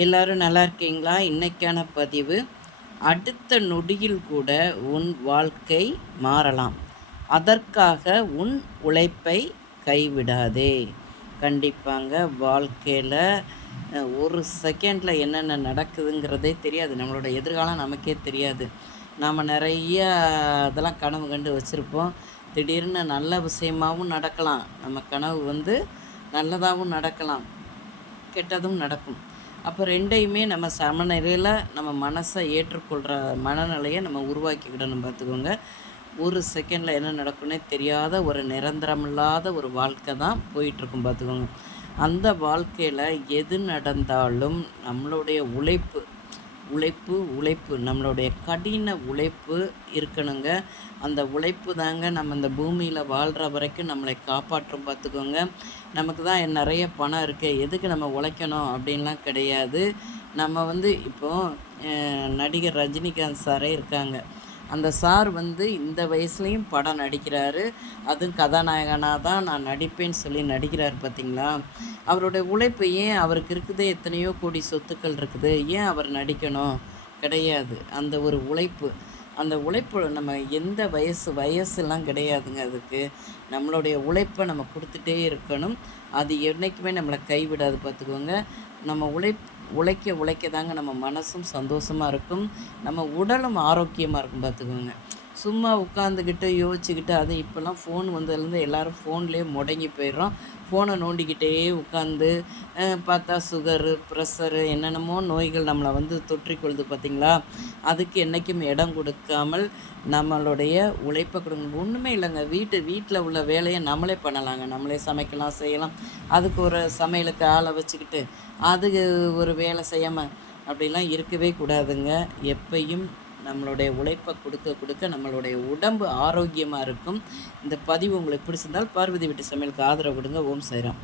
எல்லாரும் நல்லா இருக்கீங்களா? இன்னைக்கான பதிவு, அடுத்த நொடியில் கூட உன் வாழ்க்கை மாறலாம். அதற்காக உன் உழைப்பை கைவிடாதே. கண்டிப்பாங்க வாழ்க்கையில் ஒரு செகண்டில் என்னென்ன நடக்குதுங்கிறதே தெரியாது. நம்மளோட எதிர்காலம் நமக்கே தெரியாது. நாம் நிறைய இதெல்லாம் கனவு கண்டு வச்சுருப்போம். திடீர்னு நல்ல விஷயமாகவும் நடக்கலாம். நம்ம கனவு நல்லதாகவும் நடக்கலாம், கெட்டதும் நடக்கும். அப்போ ரெண்டையுமே நம்ம சமநிலையில் நம்ம மனசை ஏற்றுக்கொள்கிற மனநிலையை நம்ம உருவாக்கிக்கிடணும். பார்த்துக்கோங்க, ஒரு செகண்டில் என்ன நடக்குன்னே தெரியாத ஒரு நிரந்தரமில்லாத ஒரு வாழ்க்கை தான் போயிட்டுருக்கும். பார்த்துக்கோங்க, அந்த வாழ்க்கையில் எது நடந்தாலும் நம்மளுடைய உழைப்பு நம்மளுடைய கடின உழைப்பு இருக்கணுங்க. அந்த உழைப்பு தாங்க நம்ம இந்த பூமியில் வாழ்கிற வரைக்கும் நம்மளை காப்பாற்றும். பார்த்துக்கோங்க, நமக்கு தான் நிறைய பணம் இருக்குது, எதுக்கு நம்ம உழைக்கணும் அப்படின்லாம் கிடையாது. நம்ம இப்போது நடிகர் ரஜினிகாந்த் சாரே இருக்காங்க. அந்த சார் இந்த வயசுலேயும் படம் நடிக்கிறாரு. அதுவும் கதாநாயகனாக தான் நான் நடிப்பேன்னு சொல்லி நடிக்கிறார். பார்த்திங்களா, அவருடைய உழைப்பு ஏன் அவருக்கு இருக்குது? எத்தனையோ கோடி சொத்துக்கள் இருக்குது, ஏன் அவர் நடிக்கணும்? கிடையாது. அந்த ஒரு உழைப்பு, அந்த உழைப்பு நம்ம எந்த வயசுலாம் கிடையாதுங்க. அதுக்கு நம்மளுடைய உழைப்பை நம்ம கொடுத்துட்டே இருக்கணும். அது என்றைக்குமே நம்மளை கைவிடாது. பார்த்துக்கோங்க, நம்ம உழைக்க தாங்க நம்ம மனசும் சந்தோஷமாக இருக்கும், நம்ம உடலும் ஆரோக்கியமாக இருக்கும். பார்த்துக்கோங்க, சும்மா உட்காந்துக்கிட்டு யோசிச்சுக்கிட்டு, அது இப்போல்லாம் ஃபோன் வந்ததுலேருந்து எல்லோரும் ஃபோன்லேயே முடங்கி போயிடுறோம். ஃபோனை நோண்டிக்கிட்டே உட்காந்து பார்த்தா சுகரு, ப்ரெஷரு, என்னென்னமோ நோய்கள் நம்மளை தொற்றிக்கொள்ளுது. பார்த்திங்களா, அதுக்கு என்றைக்கும் இடம் கொடுக்காமல் நம்மளுடைய உழைப்பை கொடுங்க. ஒன்றுமே இல்லைங்க, வீட்டில் உள்ள வேலையை நம்மளே பண்ணலாங்க. நம்மளே சமைக்கலாம், செய்யலாம். அதுக்கு ஒரு சமையலுக்கு ஆளை வச்சுக்கிட்டு அதுக்கு ஒரு வேலை செய்யாமல் அப்படிலாம் இருக்கவே கூடாதுங்க. எப்பையும் நம்மளுடைய உழைப்பை கொடுக்க நம்மளுடைய உடம்பு ஆரோக்கியமாக இருக்கும். இந்த பதிவு உங்களுக்கு பிடிச்சிருந்தால் பார்வதி வீட்டு சமையலுக்கு ஆதரவு கொடுங்க. ஓம் சாய்ராம்.